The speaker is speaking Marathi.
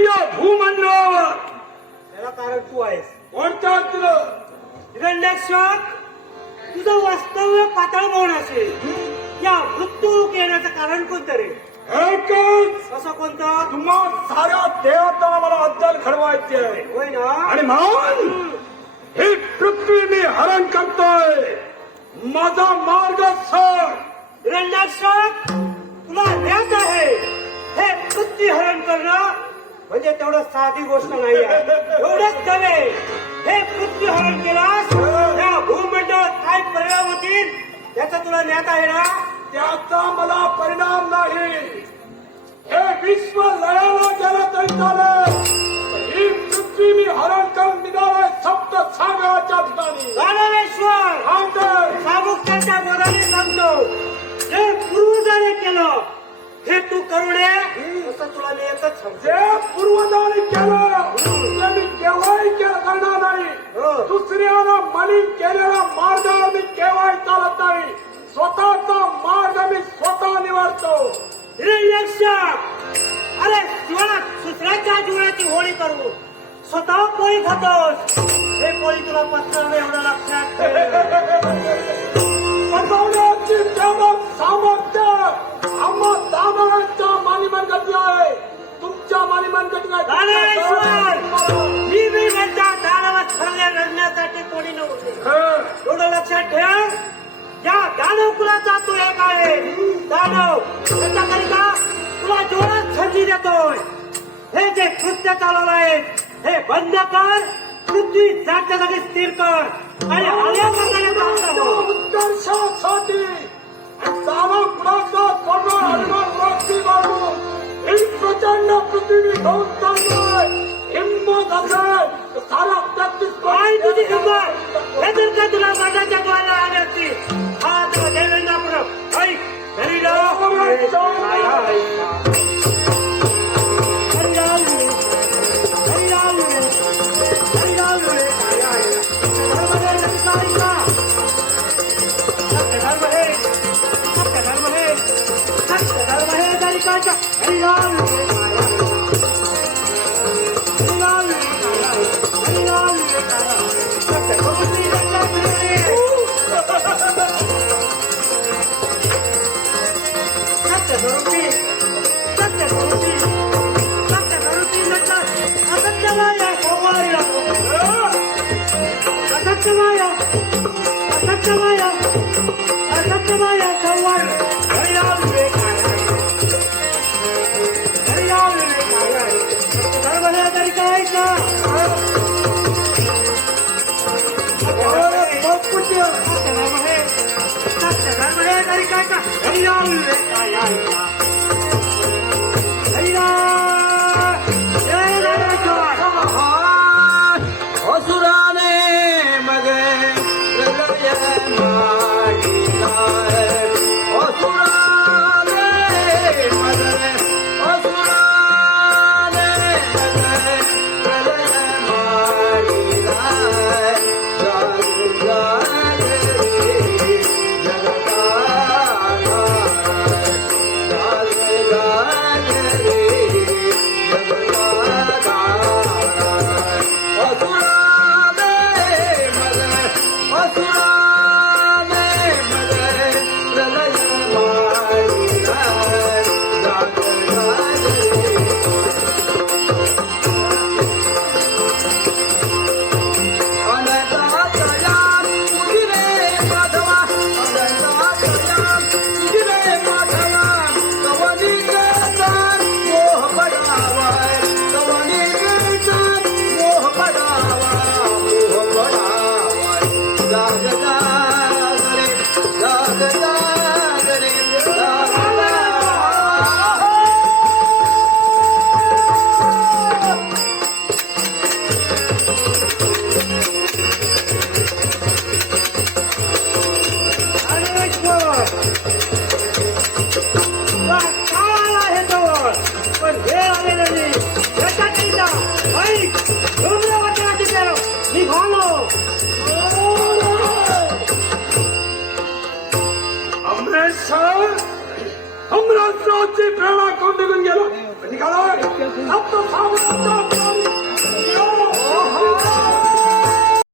पण या भूमंडळावर त्याला कारण तू आहेस. कोणत्या तुला हिरण्याक्षर, तुझं वास्तव्य पाताळ भवन असेल. या मृत्यू येण्याचं कारण कोणतं रे? एकच असं कोणतं? तुम्हा साऱ्या देवताला मला अद्दल घडवायची आहे. होय ना? आणि म्हणून ही पृथ्वी मी हरण करतोय. माझा मार्ग सर. हिरण्याक्षर, तुला ज्ञात आहे हे पृथ्वी हरण करणं म्हणजे तेवढं साधी गोष्ट नाही आहे. एवढंच नव्हे, हे पृथ्वी हरण केलास त्या भूमंडळात काय परिणाम होतील याचा तुला ज्ञात आहे ना? त्याचा मला परिणाम नाही. हे विश्व लढायला गेलं तरी चालेल. ही पृथ्वी मी हरण करून निघालोय सप्त सागराच्या ठिकाणी. दानवेश्वर, सांगतोय सामुख्याच्या बोधाने सांगतो, जे पूर्वजाने केलं हे तू करू नये असं तुला मी एकच सांगतो. जे पूर्वजांनी केलं ते मी केव्हाही करणार नाही. दुसऱ्यानं मलिन केलेला मार्ग मी केव्हाही चालत नाही. स्वतःचा मार्ग मी स्वतः निवडतो. हिरण्याक्षर, अरे दुसऱ्याच्या जीवनाची होळी करू स्वतः पोळी खातोस. हे पोळी तुला पसरणार नाही एवढं लक्षात ठेव. पटवण्याची तेवढं सामर्थ्य आम्हा दानवांच्या मानिमनगती आहे. तुमच्या मानिमनगती दानवेश्वर, मी म्हणता दानवा खरल्या लढण्यासाठी कोणी नव्हते एवढं लक्षात ठेव. या दानव कुलाचा तू एक आहे. दानव त्याच्याकरिता तुला जोरात संधी देतोय. हे जे कृत्य चालवलं आहे हे बंद कर. पृथ्वी जागच्या जागी स्थिर कर आणि आल्या उत्कर्षासाठी दानव कुणाचा स्वर्ग हनुमान वरती मारून ही प्रचंड पृथ्वी घेऊन चाललोय. हिंमत असेल तर सारा काय तुझी हिंमत? हे जर का तुला माझ्या द्वारा आले असतील हा तुला देवेंद्र आपण ऐक घरी प्रेरणा कोण निघून गेलो निघाला